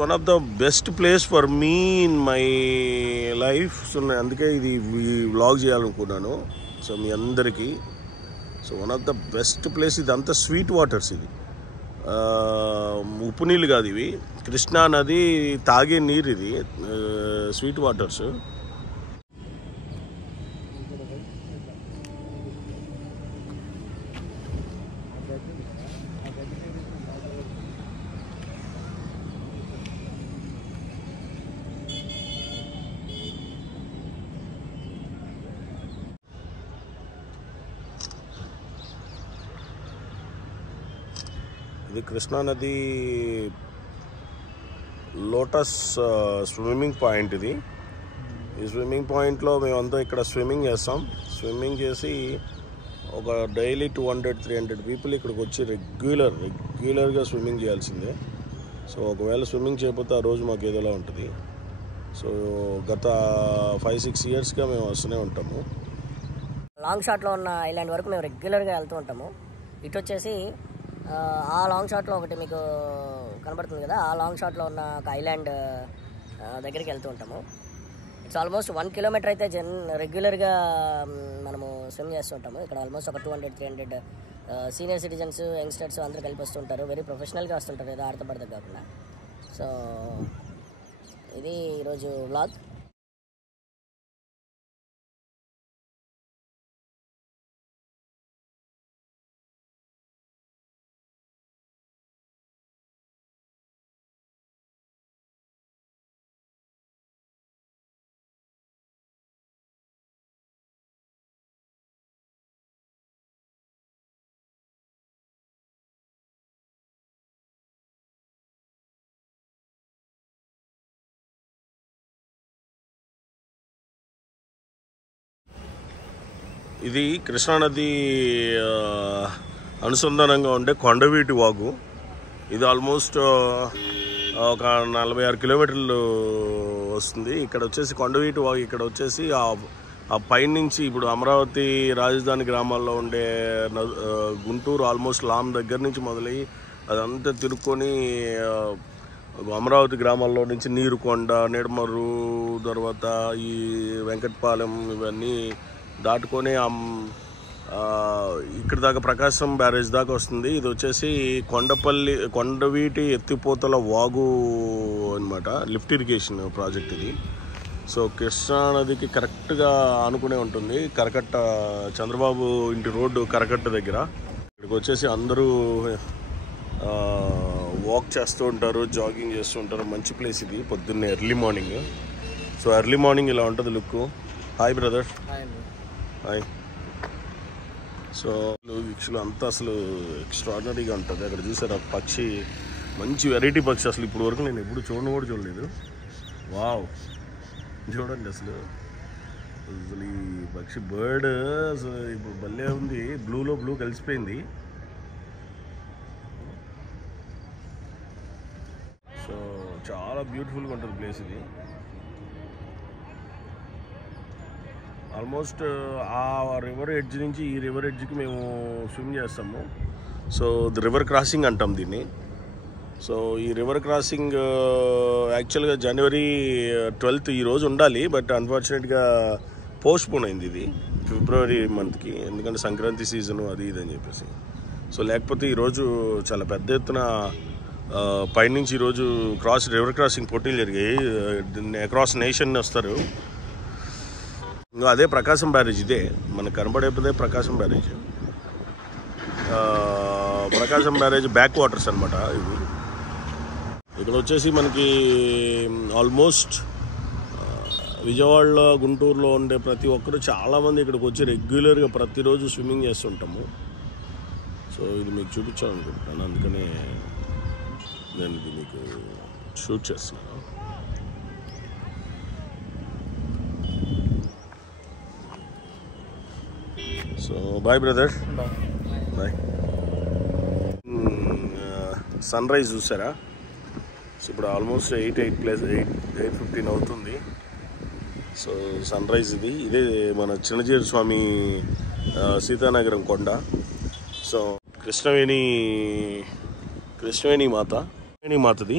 One of the best place for me in my life. So నేను అందుకే ఇది vlog చేయాలనుకున్నాను. సో మీ అందరికీ so one of the best place. ఇదంతా sweet waters. ఇది ఉప్పు నీళ్ళు కాదు, ఇవి కృష్ణా నది తాగే నీరు. ఇది స్వీట్ వాటర్స్. ఇది కృష్ణానది లోటస్ స్విమ్మింగ్ పాయింట్. ఇది ఈ స్విమ్మింగ్ పాయింట్లో మేమంతా ఇక్కడ స్విమ్మింగ్ చేస్తాం. స్విమ్మింగ్ చేసి ఒక డైలీ 200-300 పీపుల్ ఇక్కడికి వచ్చి రెగ్యులర్గా స్విమ్మింగ్ చేయాల్సిందే. సో ఒకవేళ స్విమ్మింగ్ చేయకపోతే ఆ రోజు మాకు ఏదోలా ఉంటుంది. సో గత 5-6 ఇయర్స్గా మేము వస్తూనే ఉంటాము. లాంగ్ షాట్లో ఉన్న ఐలాండ్ వరకు మేము రెగ్యులర్గా వెళ్తూ ఉంటాము. ఇటు వచ్చేసి ఆ లాంగ్ షాట్లో ఒకటి మీకు కనబడుతుంది కదా, ఆ లాంగ్ షాట్లో ఉన్న ఒక ఐలాండ్ దగ్గరికి వెళ్తూ ఉంటాము. ఇట్స్ ఆల్మోస్ట్ 1 కిలోమీటర్ అయితే రెగ్యులర్గా మనము స్విమ్ చేస్తూ ఉంటాము. ఇక్కడ ఆల్మోస్ట్ ఒక 200-300 సీనియర్ సిటిజన్స్, యంగ్స్టర్స్ అందరూ కలిపి వస్తుంటారు. వెరీ ప్రొఫెషనల్గా వస్తుంటారు, ఏదో ఆడతపడతా కాకుండా. సో ఇది ఈరోజు వ్లాగ్. ఇది కృష్ణానది అనుసంధానంగా ఉండే కొండవీటి వాగు. ఇది ఆల్మోస్ట్ ఒక 46 కిలోమీటర్లు వస్తుంది. ఇక్కడ వచ్చేసి కొండవీటి వాగు. ఇక్కడ వచ్చేసి ఆ పైనుంచి ఇప్పుడు అమరావతి రాజధాని గ్రామాల్లో ఉండే గుంటూరు ఆల్మోస్ట్ లామ్ దగ్గర నుంచి మొదలయ్యి అదంతా తిరుక్కొని అమరావతి గ్రామాల్లో నుంచి నీరుకొండ, నిడమర్రు, తర్వాత ఈ వెంకటపాలెం ఇవన్నీ దాటుకొని ఇక్కడ దాకా ప్రకాశం బ్యారేజ్ దాకా వస్తుంది. ఇది వచ్చేసి కొండవీటి ఎత్తిపోతల వాగు అనమాట, లిఫ్ట్ ఇరిగేషన్ ప్రాజెక్ట్ ఇది. సో కృష్ణానదికి కరెక్ట్గా ఆనుకునే ఉంటుంది. కరకట్ట, చంద్రబాబు ఇంటి రోడ్డు కరకట్ట దగ్గర. ఇక్కడికి వచ్చేసి అందరూ వాక్ చేస్తూ ఉంటారు, జాగింగ్ చేస్తూ ఉంటారు. మంచి ప్లేస్ ఇది. పొద్దున్నే early morning. So early morning ఇలా ఉంటుంది look. Hi brother. Hi. So వీక్షలు అంతా అసలు ఎక్స్ట్రాడినరీగా ఉంటుంది. అక్కడ చూసారు ఆ పక్షి, మంచి వెరైటీ పక్షి. అసలు ఇప్పుడు వరకు నేను ఎప్పుడు కూడా చూడలేదు. వావ్, చూడండి అసలు ఈ పక్షి బర్డ్ అసలు ఇప్పుడు భలే ఉంది. బ్లూలో బ్లూ కలిసిపోయింది. సో చాలా బ్యూటిఫుల్గా ఉంటుంది ప్లేస్ ఇది. ఆల్మోస్ట్ ఆ రివర్ ఎడ్జ్ నుంచి ఈ రివర్ ఎడ్జ్కి మేము స్విమ్ చేస్తాము. సో రివర్ క్రాసింగ్ అంటాం దీన్ని. సో ఈ రివర్ క్రాసింగ్ యాక్చువల్గా January 12th ఈరోజు ఉండాలి, బట్ అన్ఫార్చునేట్గా పోస్ట్పోన్ అయింది ఇది February మంత్కి. ఎందుకంటే సంక్రాంతి సీజను అది ఇది అని చెప్పేసి. సో లేకపోతే ఈరోజు చాలా పెద్ద ఎత్తున పైనుంచి ఈరోజు రివర్ క్రాసింగ్ పోటీలు జరిగాయి. అక్రాస్ నేషన్ వస్తారు. ఇంకా అదే ప్రకాశం బ్యారేజ్. ఇదే మనకు కనబడేదే ప్రకాశం బ్యారేజ్. ప్రకాశం బ్యారేజ్ బ్యాక్ వాటర్స్ అనమాట ఇవి. ఇక్కడ వచ్చేసి మనకి ఆల్మోస్ట్ విజయవాడలో, గుంటూరులో ఉండే ప్రతి ఒక్కరు చాలామంది ఇక్కడికి వచ్చి రెగ్యులర్గా ప్రతిరోజు స్విమ్మింగ్ చేస్తుంటాము. సో ఇది మీకు చూపించాలనుకుంటున్నాను, అందుకనే నేను ఇది మీకు షూట్ చేస్తున్నాను. So bye brother, bye. Sunrise చూసారా? సో ఇప్పుడు ఆల్మోస్ట్ 8:15 అవుతుంది. సో సన్ రైజ్ ఇదే మన చిన్నజీర స్వామి సీతానగరం కొండ. సో కృష్ణవేణి మాతది.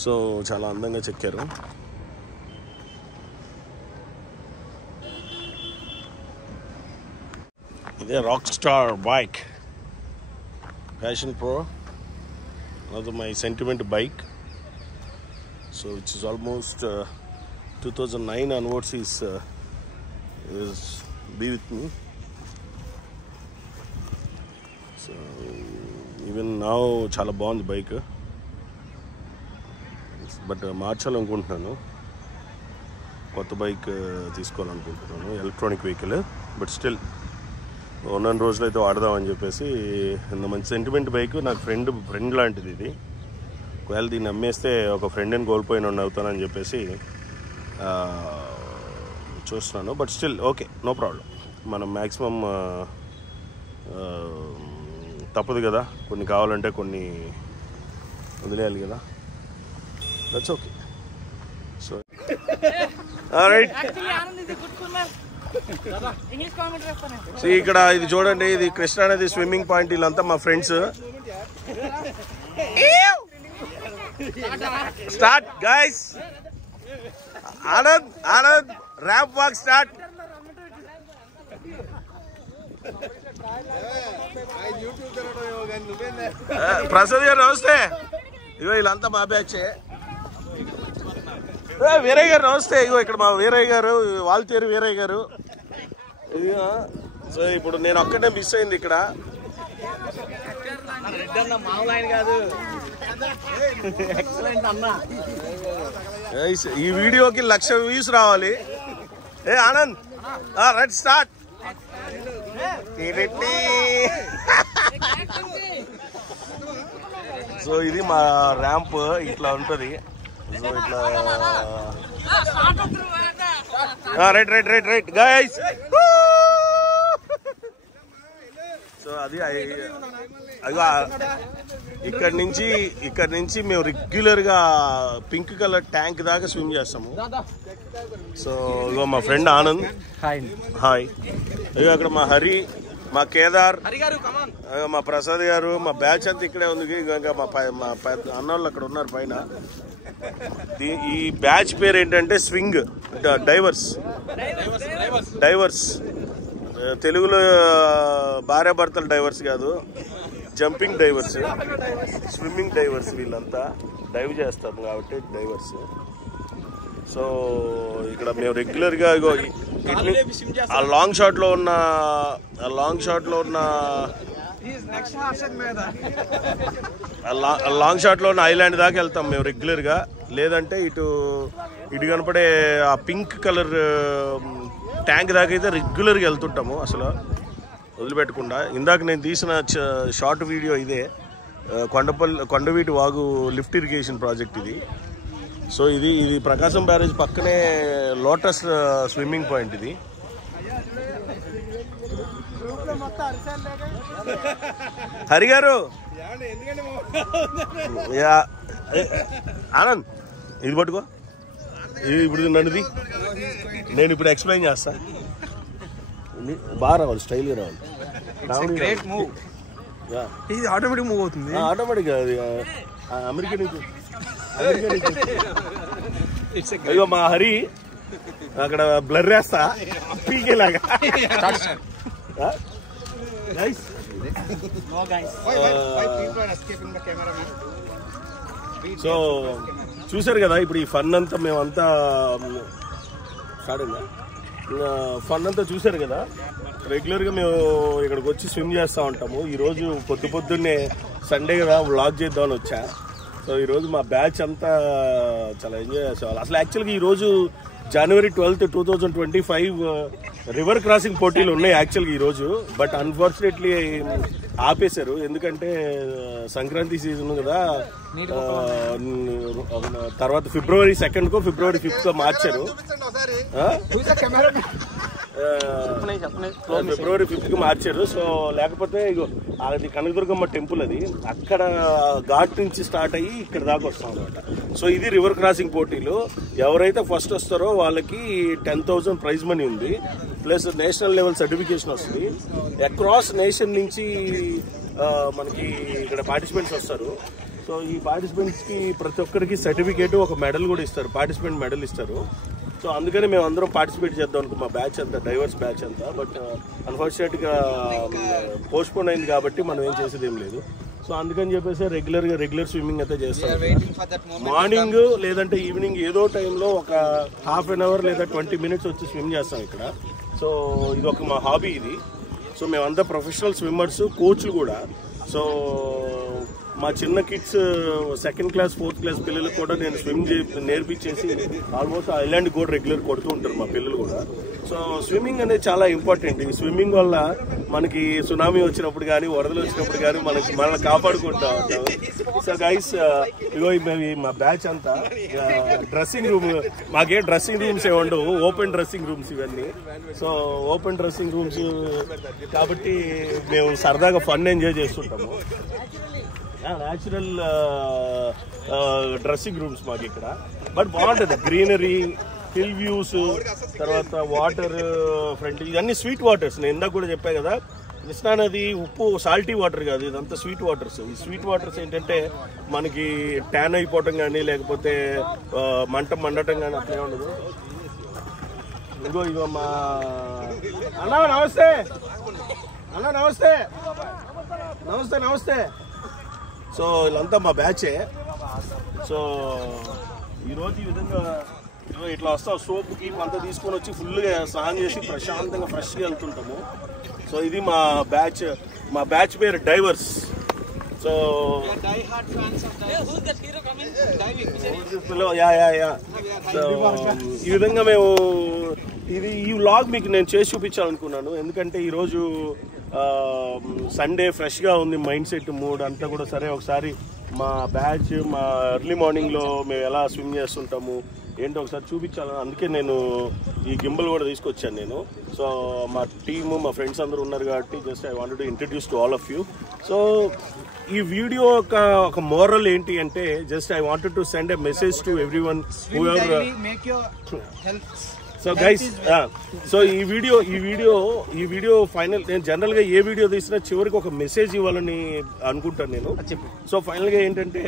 సో చాలా అందంగా చెక్కారు. ఇదే rock star bike, passion pro, another my sentiment bike. So which is almost 2009 onwards is be with me. So even now చాలా బాగుంది బైక్. బట్ మార్చాలనుకుంటున్నాను, కొత్త బైక్ తీసుకోవాలనుకుంటున్నాను, ఎలక్ట్రానిక్ వెహికల్. బట్ స్టిల్ ఉన్న రోజులు అయితే వాడదామని చెప్పేసి, ఇంత మంచి సెంటిమెంట్ బైక్, నాకు ఫ్రెండ్ లాంటిది ఇది. ఒకవేళ దీన్ని అమ్మేస్తే ఒక ఫ్రెండ్ని కోల్పోయిన అవుతానని చెప్పేసి చూస్తున్నాను. But still okay, no problem. మనం మ్యాక్సిమం తప్పదు కదా, కొన్ని కావాలంటే కొన్ని వదిలేయాలి కదా. That's okay. So alright. So ఇక్కడ ఇది చూడండి, ఇది కృష్ణా నది స్విమ్మింగ్ పాయింట్. వీళ్ళంతా మా friends. Start guys. Anand ramp walk start. Prasad గారు నమస్తే. ఇగో వీళ్ళంతా మా బ్యాచే. వీరయ్య గారు నమస్తే. ఇగో ఇక్కడ మా వీరయ్య గారు, వాల్తేరు వీరయ్య గారు. ఇదిగో. సో ఇప్పుడు నేను ఒక్కడే మిస్ అయింది ఇక్కడ. ఈ వీడియోకి 1,00,000 వ్యూస్ రావాలి. ఏ ఆనంద్, రైట్ స్టార్ట్. సో ఇది మా ర్యాంప్, ఇట్లా ఉంటది. సో ఇట్లా రైట్ గైస్. సో అది ఇక్కడ నుంచి మేము రెగ్యులర్ గా పింక్ కలర్ ట్యాంక్ దాకా స్విమ్ చేస్తాము. సో ఇగో మా ఫ్రెండ్ ఆనంద్. హాయ్. ఇగో అక్కడ మా హరి, మా కేదార్, మా ప్రసాద్ గారు, మా బ్యాచ్ అంతా ఇక్కడే ఉంది. ఇంకా మా అన్నోళ్ళు అక్కడ ఉన్నారు పైన. ఈ బ్యాచ్ పేరు ఏంటంటే స్వింగ్ డైవర్స్. తెలుగులో భార్యాభర్తలు డైవర్స్ కాదు, జంపింగ్ డైవర్స్, స్విమ్మింగ్ డైవర్స్. వీళ్ళంతా డైవ్ చేస్తాం కాబట్టి డైవర్స్. సో ఇక్కడ మేము రెగ్యులర్గా ఆ లాంగ్ షాట్ లో ఉన్న ఐలాండ్ దాకా వెళ్తాం మేము రెగ్యులర్గా. లేదంటే ఇటు కనపడే ఆ పింక్ కలర్ ట్యాంక్ దాకా అయితే రెగ్యులర్గా వెళ్తుంటాము, అసలు వదిలిపెట్టకుండా. ఇందాక నేను తీసిన షార్ట్ వీడియో ఇదే. Kondaveeti Vagu lift irrigation project ఇది. సో ఇది ప్రకాశం బ్యారేజ్ పక్కనే లోటస్ స్విమ్మింగ్ పాయింట్ ఇది. హరి గారు, ఆనంద్ ఇది పట్టుకో. ఇప్పుడు నన్నుది నేను ఇప్పుడు ఎక్స్ప్లెయిన్ చేస్తా. బాగా రావాలి, స్టైల్గా రావాలి. ఇది ఆటోమేటిక్ మూవ్ అవుతుంది. ఆటోమేటిక్ అది అమెరికన్. అయ్యో మా హరి అక్కడ బ్లర్ వేస్తా పీకేలాగా. సో చూసారు కదా, ఇప్పుడు ఈ ఫన్ అంతా మేమంతా ఫన్ అంతా చూసారు కదా. రెగ్యులర్గా మేము ఇక్కడికి వచ్చి స్విమ్ చేస్తూ ఉంటాము. ఈరోజు పొద్దున్నే సండే కదా, వ్లాగ్ చేద్దామని వచ్చా. సో ఈరోజు మా బ్యాచ్ అంతా చాలా ఎంజాయ్ చేసేవాళ్ళు. అసలు యాక్చువల్గా ఈరోజు January 12th, 2025 రివర్ క్రాసింగ్ పోటీలు ఉన్నాయి యాక్చువల్గా ఈరోజు. బట్ అన్ఫార్చునేట్లీ ఆపేశారు, ఎందుకంటే సంక్రాంతి సీజన్ కదా. తర్వాత February 2nd February 5th మార్చారు. February 5th మార్చారు. సో లేకపోతే అది కనకదుర్గమ్మ టెంపుల్, అది అక్కడ ఘాట్ నుంచి స్టార్ట్ అయ్యి ఇక్కడ దాకా వస్తాం అనమాట. సో ఇది రివర్ క్రాసింగ్ పోటీలు. ఎవరైతే ఫస్ట్ వస్తారో వాళ్ళకి 10,000 ప్రైజ్ మనీ ఉంది, ప్లస్ నేషనల్ లెవెల్ సర్టిఫికేషన్ వస్తుంది. అక్రాస్ నేషన్ నుంచి మనకి ఇక్కడ పార్టిసిపెంట్స్ వస్తారు. సో ఈ పార్టిసిపెంట్స్కి ప్రతి ఒక్కరికి సర్టిఫికేట్, ఒక మెడల్ కూడా ఇస్తారు, పార్టిసిపెంట్ మెడల్ ఇస్తారు. సో అందుకని మేము అందరం పార్టిసిపేట్ చేద్దాం అనుకో, మా బ్యాచ్ అంతా, డైవర్స్ బ్యాచ్ అంతా. బట్ అన్ఫార్చునేట్గా పోస్ట్పోన్ అయింది కాబట్టి మనం ఏం చేసేది ఏం లేదు. సో అందుకని చెప్పేసి రెగ్యులర్ స్విమ్మింగ్ అయితే చేస్తాం. మార్నింగ్ లేదంటే ఈవినింగ్ ఏదో టైంలో ఒక హాఫ్ అన్ అవర్ లేదా 20 minutes వచ్చి స్విమ్ చేస్తాం ఇక్కడ. సో ఇది ఒక మా హాబీ ఇది. సో మేమంతా ప్రొఫెషనల్ స్విమ్మర్స్, కోచ్లు కూడా. సో మా చిన్న kids 2nd class 4th class పిల్లలకు కూడా నేను స్విమ్ నేర్పించేసి ఆల్మోస్ట్ ఐలాండ్ కూడా రెగ్యులర్ కొడుతూ ఉంటారు మా పిల్లలు కూడా. సో స్విమ్మింగ్ అనేది చాలా ఇంపార్టెంట్. ఈ స్విమ్మింగ్ వల్ల మనకి సునామీ వచ్చినప్పుడు కానీ, వరదలు వచ్చినప్పుడు కానీ మనల్ని కాపాడుకుంటా ఉంటాం. సో గైస్, ఇగో మా బ్యాచ్ అంతా డ్రెస్సింగ్ రూమ్, మాకే డ్రెస్సింగ్ రూమ్స్ ఏ ఉండవు, ఓపెన్ డ్రెస్సింగ్ రూమ్స్ ఇవన్నీ. సో ఓపెన్ డ్రెస్సింగ్ రూమ్స్ కాబట్టి మేము సరదాగా ఫన్ ఎంజాయ్ చేస్తుంటాము. న్యాచురల్ డ్రెస్సింగ్ రూమ్స్ మాకు ఇక్కడ. బట్ బాగుంటుంది, గ్రీనరీ, హిల్ వ్యూస్, తర్వాత వాటర్ ఫ్రంట్, ఇవన్నీ స్వీట్ వాటర్స్. నేను ఇందాక కూడా చెప్పా కదా, కృష్ణా నది ఉప్పు సాల్టీ వాటర్ కాదు, ఇదంతా స్వీట్ వాటర్స్. ఈ స్వీట్ వాటర్స్ ఏంటంటే మనకి ట్యాన్ అయిపోవటం కానీ, లేకపోతే మండటం కానీ అట్లే ఉండదు. ఇగో మా అన్నా నమస్తే, అన్నా నమస్తే, నమస్తే నమస్తే. సో వీళ్ళంతా మా బ్యాచే. సో ఈరోజు ఈ విధంగా ఇట్లా వస్తాం, సోప్కి అంతా తీసుకొని వచ్చి ఫుల్గా స్నానం చేసి ప్రశాంతంగా ఫ్రెష్గా వెళ్తుంటాము. సో ఇది మా బ్యాచ్ పేరు డైవర్స్. సో సో ఈ విధంగా మేము ఈ వ్లాగ్ మీకు నేను చేసి చూపించాలనుకున్నాను. ఎందుకంటే ఈరోజు సండే ఫ్రెష్గా ఉంది, మైండ్ సెట్, మూడ్ అంతా కూడా. సరే ఒకసారి మా బ్యాచ్ మా ఎర్లీ మార్నింగ్లో మేము ఎలా స్విమ్ చేస్తుంటాము ఏంటో ఒకసారి చూపించాలని, అందుకే నేను ఈ గింబల్ కూడా తీసుకొచ్చాను నేను. సో మా టీము, మా ఫ్రెండ్స్ అందరూ ఉన్నారు కాబట్టి just I wanted to introduce to all of you. So ఈ వీడియో ఒక మోరల్ ఏంటి అంటే, just I wanted to send a message to everyone who ever. So guys, so ఈ వీడియో ఫైనల్, నేను జనరల్గా ఏ వీడియో తీసినా చివరికి ఒక మెసేజ్ ఇవ్వాలని అనుకుంటాను నేను. సో ఫైనల్గా ఏంటంటే,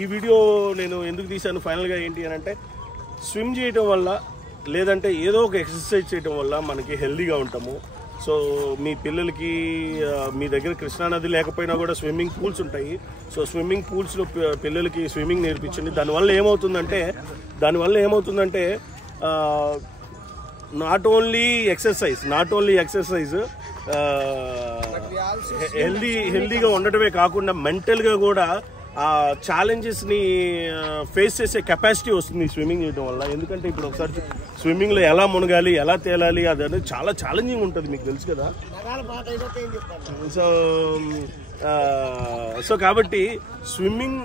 ఈ వీడియో నేను ఎందుకు తీశాను ఫైనల్గా ఏంటి అని అంటే, స్విమ్ చేయటం వల్ల లేదంటే ఏదో ఒక ఎక్సర్సైజ్ చేయటం వల్ల మనకి హెల్దీగా ఉంటాము. సో మీ పిల్లలకి మీ దగ్గర కృష్ణానది లేకపోయినా కూడా స్విమ్మింగ్ పూల్స్ ఉంటాయి. సో స్విమ్మింగ్ పూల్స్లో పిల్లలకి స్విమ్మింగ్ నేర్పించండి. దానివల్ల ఏమవుతుందంటే నాట్ ఓన్లీ ఎక్సర్సైజ్ హెల్దీగా ఉండటమే కాకుండా మెంటల్గా కూడా ఆ ఛాలెంజెస్ని ఫేస్ చేసే కెపాసిటీ వస్తుంది స్విమ్మింగ్ చేయడం వల్ల. ఎందుకంటే ఇప్పుడు ఒకసారి స్విమ్మింగ్లో ఎలా మునగాలి, ఎలా తేలాలి, అది అనేది చాలా ఛాలెంజింగ్ ఉంటుంది, మీకు తెలుసు కదా. సో కాబట్టి స్విమ్మింగ్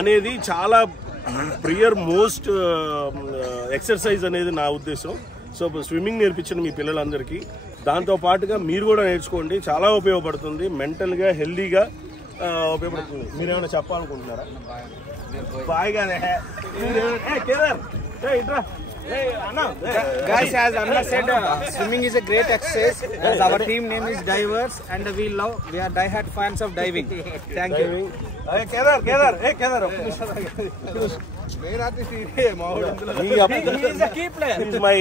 అనేది చాలా మోస్ట్ ఎక్సర్సైజ్ అనేది నా ఉద్దేశం. సో స్విమ్మింగ్ నేర్పించండి మీ పిల్లలందరికీ. దాంతో పాటుగా మీరు కూడా నేర్చుకోండి, చాలా ఉపయోగపడుతుంది, మెంటల్గా హెల్దీగా ఉపయోగపడుతుంది. మీరేమైనా చెప్పాలనుకుంటున్నారా? బాయ్గానే Guys, as Anna said, swimming is a great exercise. As our team name is Divers, and we are die-hard fans of diving. Thank you. Hey, Kedar. He is a key player. He is my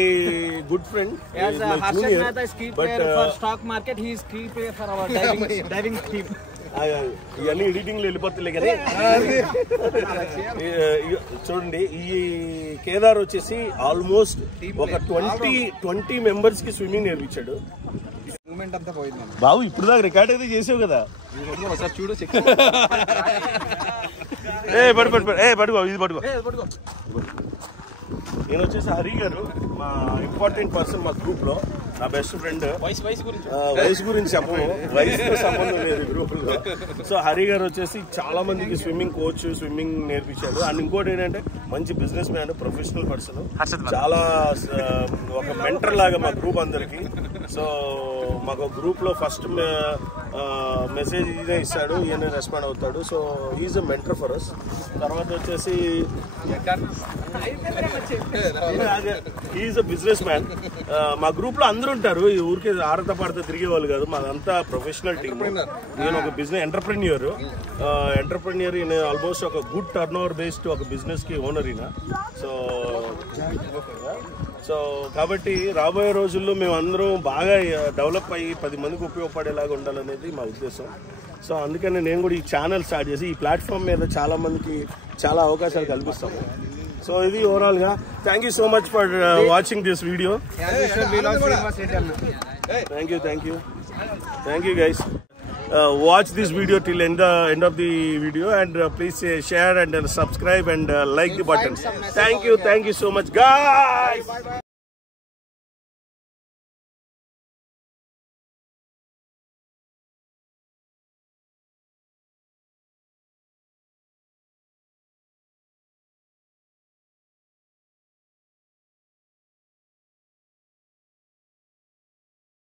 good friend. As Harshad Mehta is key player for stock market, he is key player for our diving team. ఇవన్నీ ఎడిటింగ్లో వెళ్ళిపోతున్నాయి కదా. చూడండి, ఈ కేదార్ వచ్చేసి almost ఒక 20 members కి swimming నేర్పించాడు. బాబు ఇప్పుడు దాకా రికార్డ్ అయితే చేసావు కదా. చూడు, పడుకో ఇది పడుకో. నేను వచ్చేసి హరి గారు, మా ఇంపార్టెంట్ పర్సన్ మా గ్రూప్ లో, నా బెస్ట్ ఫ్రెండ్. వయసు గురించి చెప్పము, వయసుతో సంబంధం లేదు గ్రూప్ లో. సో హరి గారు వచ్చేసి చాలా మందికి స్విమ్మింగ్ కోచ్, స్విమ్మింగ్ నేర్పించాడు. అండ్ ఇంకోటి ఏంటంటే మంచి బిజినెస్ మ్యాన్, ప్రొఫెషనల్ పర్సన్, చాలా ఒక మెంటర్ లాగా మా గ్రూప్ అందరికి. సో మాకు గ్రూప్లో ఫస్ట్ మెసేజ్ ఈయన ఇస్తాడు, ఈయన రెస్పాండ్ అవుతాడు. So is a mentor for us. తర్వాత వచ్చేసి ఈజ్ అ బిజినెస్ మ్యాన్. మా గ్రూప్లో అందరూ ఉంటారు, ఈ ఊరికే ఆడతా పాడతా తిరిగే వాళ్ళు కాదు, మాదంతా ప్రొఫెషనల్ టీమ్. నేను ఒక బిజినెస్ ఎంటర్ప్రెన్యూర్ ఈయన ఆల్మోస్ట్ ఒక గుడ్ టర్న్ ఓవర్ బేస్డ్ ఒక బిజినెస్కి ఓనర్ ఈయన. సో కాబట్టి రాబోయే రోజుల్లో మేము అందరం బాగా డెవలప్ అయ్యి 10 మందికి ఉపయోగపడేలాగా ఉండాలనేది మా ఉద్దేశం. సో అందుకని నేను కూడా ఈ ఛానల్ స్టార్ట్ చేసి ఈ ప్లాట్ఫామ్ మీద చాలా మందికి చాలా అవకాశాలు కల్పిస్తాము. సో ఇది ఓవరాల్గా thank you so much for watching this video. Thank you guys. Watch this video till end of the video, and please share and subscribe and like the button. Thank you so much guys.